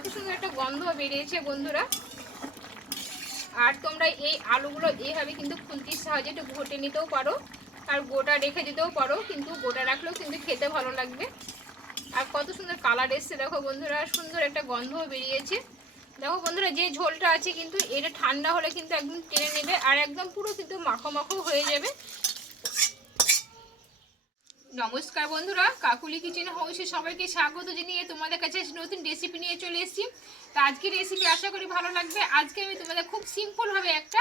কত সুন্দর একটা গন্ধ বেরিয়েছে বন্ধুরা। আর তোমরা এই আলুগুলো এইভাবে কিন্তু খুন্তির সাহায্যে একটু ঘটে নিতেও পারো, আর গোটা রেখে দিতেও পারো, কিন্তু গোটা রাখলেও কিন্তু খেতে ভালো লাগবে। আর কত সুন্দর কালার এসছে, দেখো বন্ধুরা, সুন্দর একটা গন্ধও বেরিয়েছে। দেখো বন্ধুরা, যে ঝোলটা আছে কিন্তু এটা ঠান্ডা হলে কিন্তু একদম টেনে নেবে, আর একদম পুরো কিন্তু মাখো মাখো হয়ে যাবে। নমস্কার বন্ধুরা, কাকুলি কিচেন হাউসে সবাইকে স্বাগত জানিয়ে তোমাদের কাছে নতুন রেসিপি নিয়ে চলে এসেছি। তো আজকের রেসিপি আশা করি ভালো লাগবে। আজকে আমি তোমাদের খুব সিম্পলভাবে একটা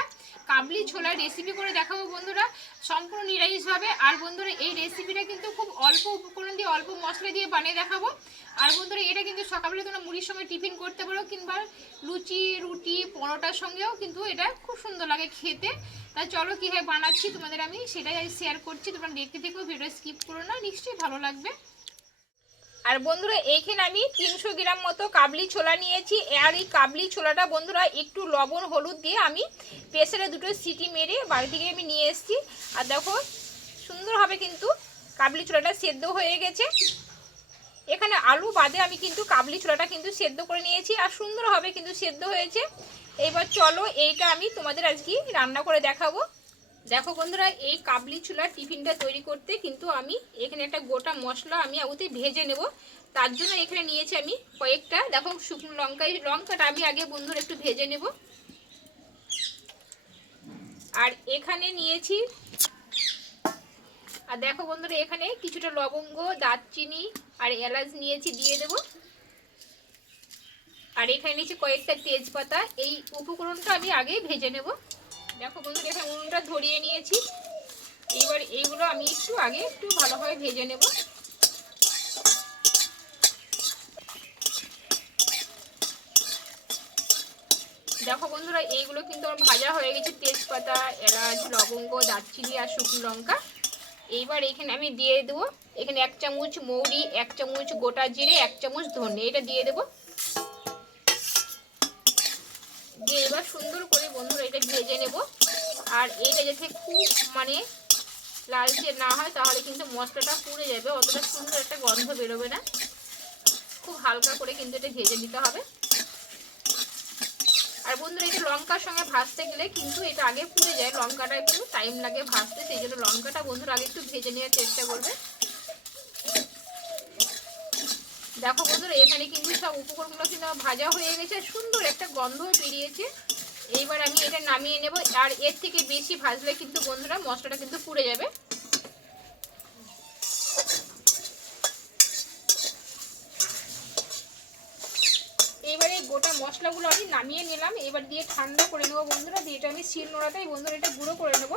কাবলি ছোলার রেসিপি করে দেখাবো বন্ধুরা, সম্পূর্ণ নিরামিষভাবে আর বন্ধুরা, এই রেসিপিটা কিন্তু খুব অল্প উপকরণ দিয়ে, অল্প মশলা দিয়ে বানিয়ে দেখাবো। আর বন্ধুরা, এটা কিন্তু সকালবেলা তোমরা মুড়ির সঙ্গে টিফিন করতে পারো, কিংবা লুচি, রুটি, পরোটার সঙ্গেও কিন্তু এটা খুব সুন্দর লাগে খেতে। তা চলো কীভাবে বানাচ্ছি, তোমাদের আমি সেটাই শেয়ার করছি, তোমরা দেখতে থেকেও ভিডিও স্কিপ করো না, নিশ্চয়ই ভালো লাগবে। আর বন্ধুরা, এইখানে আমি তিনশো গ্রাম মতো কাবলি ছোলা নিয়েছি, আর এই কাবলি ছোলাটা বন্ধুরা একটু লবণ, হলুদ দিয়ে আমি প্রেসারে দুটো সিটি মেরে বাড়ি থেকে আমি নিয়ে এসেছি। আর দেখো, সুন্দরভাবে কিন্তু কাবলি ছোলাটা সেদ্ধ হয়ে গেছে। এখানে আলু বাদে আমি কিন্তু কাবলি ছোলাটা কিন্তু সেদ্ধ করে নিয়েছি আর সুন্দরভাবে কিন্তু সেদ্ধ হয়েছে। এইবার চলো এইটা আমি তোমাদের আজকে রান্না করে দেখাবো। দেখো বন্ধুরা, এই কাবলি চুলার টিফিনটা তৈরি করতে কিন্তু আমি এখানে একটা গোটা মশলা আমি আগুতে ভেজে নেব। তার জন্য এখানে নিয়েছি আমি কয়েকটা, দেখো শুকনো লঙ্কা লঙ্কাটা আমি আগে বন্ধুরা একটু ভেজে নেব। আর এখানে নিয়েছি আর দেখো বন্ধুরা, এখানে কিছুটা লবঙ্গ, দারচিনি আর এলাচ নিয়েছি, দিয়ে দেব। আর এখানে নিয়েছি কয়েকটা তেজপাতা। এই উপকরণটা আমি আগে ভেজে নেব। দেখো বন্ধুরা, এখানে উনুনটা ধরিয়ে নিয়েছি। এইবার এইগুলো আমি একটু আগে একটু ভালোভাবে ভেজে নেব। দেখো বন্ধুরা, এইগুলো কিন্তু আমার ভাজা হয়ে গেছে। তেজপাতা, এলাচ, লবঙ্গ, দারচিনি আর শুকনো লঙ্কা। এইবার এখানে আমি দিয়ে দেবো। এখানে এক চামচ মৌরি, এক চামচ গোটা জিরে, এক চামচ ধনে, এটা দিয়ে দেবো। দিয়ে এবার সুন্দর করে বন্ধুরা এটা ভেজে নেব। আর এটা যাতে খুব মানে লালচে না হয়, তাহলে কিন্তু মশলাটা পুড়ে যাবে। অতটা সুন্দর একটা গন্ধ বেরোবে না। খুব হালকা করে কিন্তু এটা ভেজে নিতে হবে। আর বন্ধুরা এটা লঙ্কার সঙ্গে ভাজতে গেলে কিন্তু এটা আগে পুড়ে যায়, লঙ্কাটা একটু টাইম লাগে ভাজতে, সেই জন্য লঙ্কাটা বন্ধুরা আগে একটু ভেজে নেওয়ার চেষ্টা করবে। দেখো বন্ধুরা, এখানে কিন্তু সব উপকরণগুলো কিন্তু ভাজা হয়ে গেছে সুন্দর একটা গন্ধ বেরিয়েছে। এইবার আমি এটা নামিয়ে নেব, আর এর থেকে বেশি ভাজলে কিন্তু বন্ধুরা মশলাটা কিন্তু পুড়ে যাবে এইবারে গোটা মশলাগুলো আমি নামিয়ে নিলাম। এবার দিয়ে ঠান্ডা করে নেব বন্ধুরা। দিয়ে এটা আমি শিল নোড়াটাই বন্ধুরা এটা গুঁড়ো করে নেব।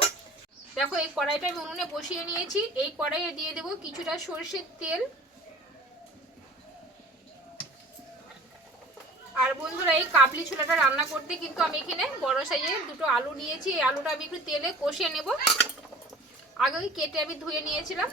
দেখো, এই কড়াইটা আমি উনুনে বসিয়ে নিয়েছি। এই কড়াইয়ে দিয়ে দেবো কিছুটা সর্ষের তেল। আর বন্ধুরা, এই কাবলি ছোলাটা রান্না করতে কিন্তু আমি এখানে বড় সাইজের দুটো আলু নিয়েছি। এই আলুটা আমি একটু তেলে কষিয়ে নেব। আগে কেটে আমি ধুয়ে নিয়েছিলাম।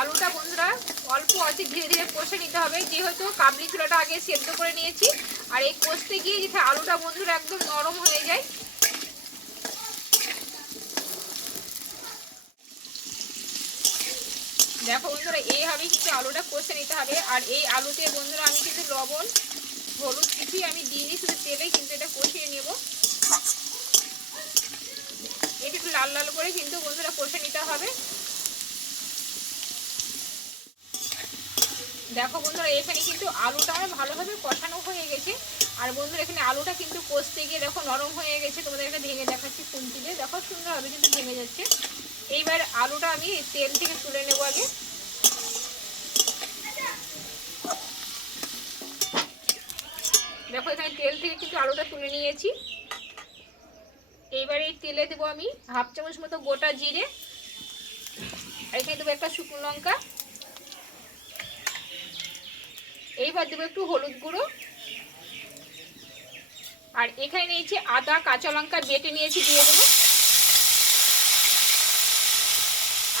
আলুটা বন্ধুরা অল্প আছে ধীরে ধীরে কষে নিতে হবে। যেহেতু কাবলি ছোলাটা আগে সেদ্ধ করে নিয়েছি, আর এই কষতে গিয়ে যেটা আলুটা বন্ধুরা একদম নরম হয়ে যায়। দেখো বন্ধুরা এইভাবে কিন্তু আলুটা কষে নিতে হবে। আর এই আলুতে বন্ধুরা আমি কিন্তু লবণ, হলুদ কিছুই আমি দিয়ে দিই শুধু তেলে কিন্তু এটা কষিয়ে নেব। এটা একটু লাল লাল করে কিন্তু বন্ধুরা কষে নিতে হবে। দেখো বন্ধুরা, এখানে কিন্তু আলুটা আমার ভালোভাবে কষানো হয়ে গেছে। আর বন্ধুরা, এখানে আলুটা কিন্তু কষতে গিয়ে দেখো নরম হয়ে গেছে। তোমাদের একটা ভেঙে দেখাচ্ছি খুন্তি দিয়ে। দেখো সুন্দরভাবে কিন্তু ভেঙে যাচ্ছে। এইবার আলুটা আমি তেল থেকে তুলে নেব আগে। দেখো, এখানে তেল থেকে কিন্তু আলুটা তুলে নিয়েছি। এইবার এই তেলে দেবো আমি হাফ চামচ মতো গোটা জিরে। আর এখানে দেবো একটা শুকনো লঙ্কা। এইবার দেবো একটু হলুদ গুঁড়ো। আর এখানে নিয়েছি আদা, কাঁচা লঙ্কা বেটে নিয়েছি, দিয়ে দেবো।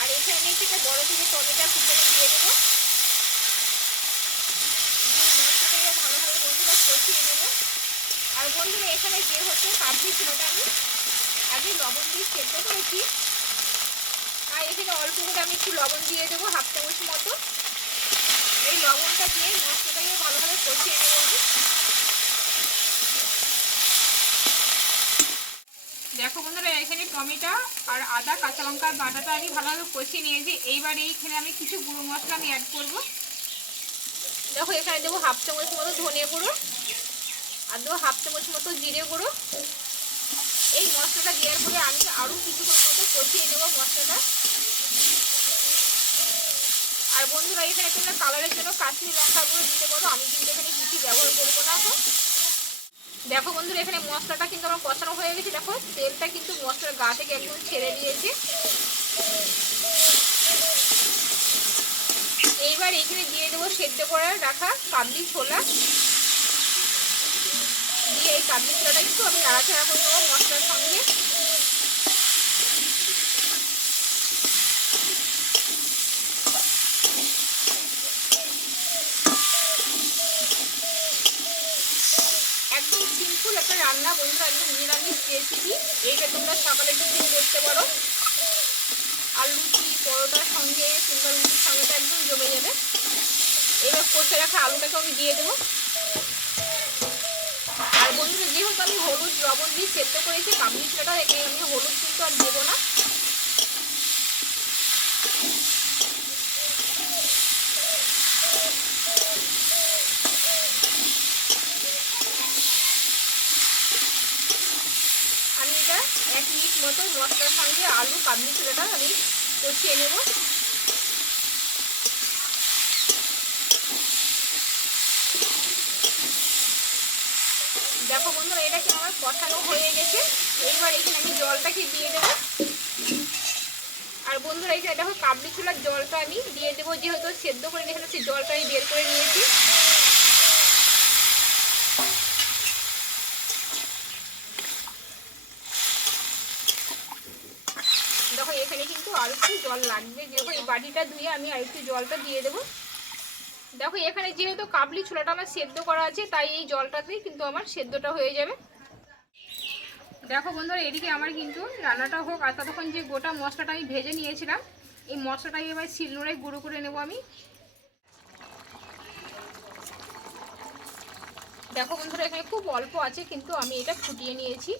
আর এখানে নিয়েছি একটা বড় থেকে টমেটো কুচনে দিয়ে দেবো। ভালোভাবে বন্ধুরা কষিয়ে নেব। আর বন্ধুরা, এখানে যে হচ্ছে কাবলি ছিলটা আমি আগে লবণ দিয়ে সেদ্ধ করেছি। আর এখানে অল্প করে আমি একটু লবণ দিয়ে দেবো, হাফ চামচ মতো। লবণটা দিয়ে মশলাটাকে ভালোভাবে কষিয়ে নেব দেখো বন্ধুরা, এখানে টমেটো আর আদা, কাঁচা লঙ্কা বাটাটা আমি ভালোভাবে কষিয়ে নিয়েছি। এইবার এইখানে আমি কিছু গুঁড়ো মশলা আমি অ্যাড করব। দেখো, এখানে দেবো হাফ চামচ মতো ধনিয়া গুঁড়ো আর দেবো হাফ চামচ মতো জিরে গুঁড়ো। এই মশলাটা দেওয়ার পরে আমি আরও কিছুক্ষণ মতো কষিয়ে নেব মশলাটা। বন্ধুরা, এখানে তোমরা কালারের জন্য কাশ্মীর লঙ্কা দিতে পারো। আমি কিন্তু এখানে কিছু ব্যবহার করব না এখন দেখো বন্ধুরা, এখানে মশলাটা কিন্তু আমার কষানো হয়ে গেছে। দেখো, তেলটা কিন্তু মশলার গা থেকে একদম ছেড়ে দিয়েছে। এইবার এখানে দিয়ে দেবো সেদ্ধ করে রাখা কাবলি ছোলা। দিয়ে এই কাবলি ছোলাটা কিন্তু আমি নাড়াচাড়া করে নেব মশলার সঙ্গে একদম সিম্পল একটা রান্না। বন্ধুরা, একদম নিরামিষ রেসিপি এইটা তোমরা সকালে টিফিন করতে পারো? আর লুচি পরোটার সঙ্গে, কিংবা লুচির সঙ্গে তো একদম জমে যাবে। এবার কষে রাখা আলুটাকে আমি দিয়ে দেবো। আর বন্ধুরা, যেহেতু আমি হলুদ লবণ দিয়ে সেদ্ধ করেছি কাবলি ছোলাটা এখানে আমি হলুদ কিন্তু আর দেবো না আমি এটা এক মিনিট মতো মশলার সঙ্গে আলু, কাবলি ছোলাটা আমি কষিয়ে নেব। দেখো বন্ধুরা, এটা কি আমার কষানো হয়ে গেছে? এইবার এখানে আমি জলটাকে দিয়ে দেবো। আর বন্ধুরা, এই যে দেখো, কাবলি ছোলার জলটা আমি দিয়ে দেবো, যেহেতু সেদ্ধ করে সেই জলটা আমি বের করে নিয়েছি দেখো এখানে কিন্তু আর একটু জল লাগবে। যেহেতু এই বাটিটা ধুয়ে আমি আর একটু জলটা দিয়ে দেবো। দেখো, এখানে যেহেতু কাবলি ছোলাটা আমার সেদ্ধ করা আছে, তাই এই জলটাতেই কিন্তু আমার সেদ্ধটা হয়ে যাবে। দেখো বন্ধুরা, এদিকে আমার কিন্তু রান্নাটা হোক, আর ততক্ষণ যে গোটা মশলাটা আমি ভেজে নিয়েছিলাম, এই মশলাটাকে এবার শিলনোড়ায় গুঁড়ো করে নেব আমি। দেখো বন্ধুরা, এখানে খুব অল্প আছে, কিন্তু আমি এটা ফুটিয়ে নিয়েছি।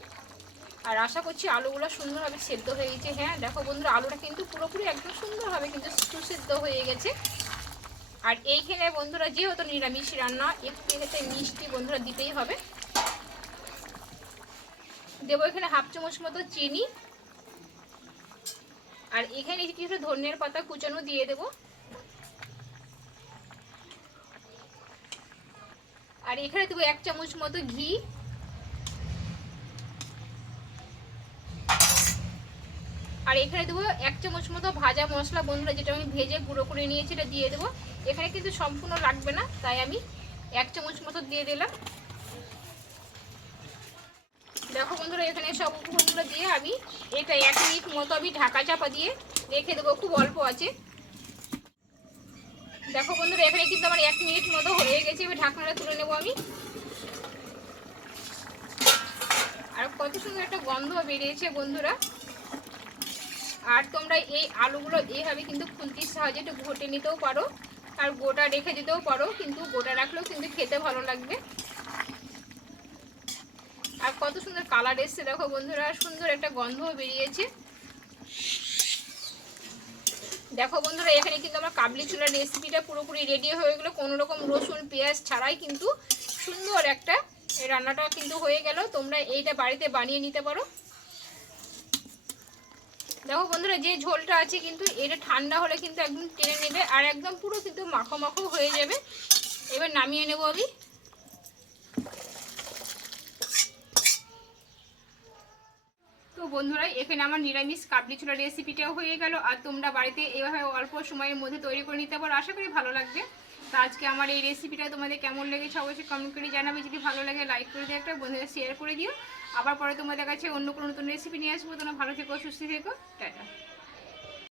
আর আশা করছি আলুগুলো সুন্দরভাবে সেদ্ধ হয়ে গেছে। হ্যাঁ দেখো বন্ধুরা, আলুটা কিন্তু পুরোপুরি একদম সুন্দরভাবে কিন্তু সুসেদ্ধ হয়ে গেছে। আর এইখানে বন্ধুরা, যেহেতু নিরামিষ রান্না, একটু এখানে মিষ্টি বন্ধুরা দিতেই হবে। দেবো এখানে হাফ চামচ মতো চিনি। আর এখানে কিছু ধনের পাতা কুচানো দিয়ে দেব। আর এখানে দেবো এক চামচ মতো ঘি। আর এখানে দেবো এক চামচ মতো ভাজা মশলা বন্ধুরা, যেটা আমি ভেজে গুঁড়ো করে নিয়েছি, এটা দিয়ে দেবো। এখানে কিন্তু সম্পূর্ণ লাগবে না, তাই আমি এক চামচ মতো দিয়ে দিলাম। দেখো বন্ধুরা, এখানে সব উপকরণগুলো দিয়ে আমি এটা এক মিনিট মতো আমি ঢাকা চাপা দিয়ে রেখে দেবো, খুব অল্প আছে। দেখো বন্ধুরা, এখানে কিন্তু আমার এক মিনিট মতো হয়ে গেছে, এবার ঢাকনাটা তুলে নেব আমি। আর কত সুন্দর একটা গন্ধ বেরিয়েছে বন্ধুরা। আর তোমরা এই আলুগুলো এইভাবে কিন্তু খুন্তির সাহায্যে একটু ঘটে নিতেও পারো। আর গোটা রেখে দিতেও পারো, কিন্তু গোটা রাখলেও কিন্তু খেতে ভালো লাগবে। আর কত সুন্দর কালার এসছে, দেখো বন্ধুরা, সুন্দর একটা গন্ধ বেরিয়েছে। দেখো বন্ধুরা, এখানে কিন্তু আমার কাবলি চুলার রেসিপিটা পুরোপুরি রেডি হয়ে গেলো। কোনো রকম রসুন, পেঁয়াজ ছাড়াই কিন্তু সুন্দর একটা রান্নাটা কিন্তু হয়ে গেল। তোমরা এইটা বাড়িতে বানিয়ে নিতে পারো। দেখো বন্ধুরা, যে ঝোলটা আছে কিন্তু এটা ঠান্ডা হলে কিন্তু একদম টেনে নেবে আর একদম পুরো কিন্তু মাখো মাখো হয়ে যাবে। এবার নামিয়ে নেব আমি। তো বন্ধুরা, এখানে আমার নিরামিষ কাবলি ছোলা রেসিপিটাও হয়ে গেল। আর তোমরা বাড়িতে এইভাবে অল্প সময়ের মধ্যে তৈরি করে নিতে পারো, আশা করি ভালো লাগবে। তো আজকে আমার এই রেসিপিটা তোমাদের কেমন লেগেছে অবশ্যই কমেন্ট করে জানাবে। যদি ভালো লাগে লাইক করে দিও একটা, বন্ধুদের শেয়ার করে দিও। আবার পরে তোমাদের কাছে অন্য কোনো নতুন রেসিপি নিয়ে আসব। তোমরা ভালো থেকো, সুস্থ থেকো। টাটা।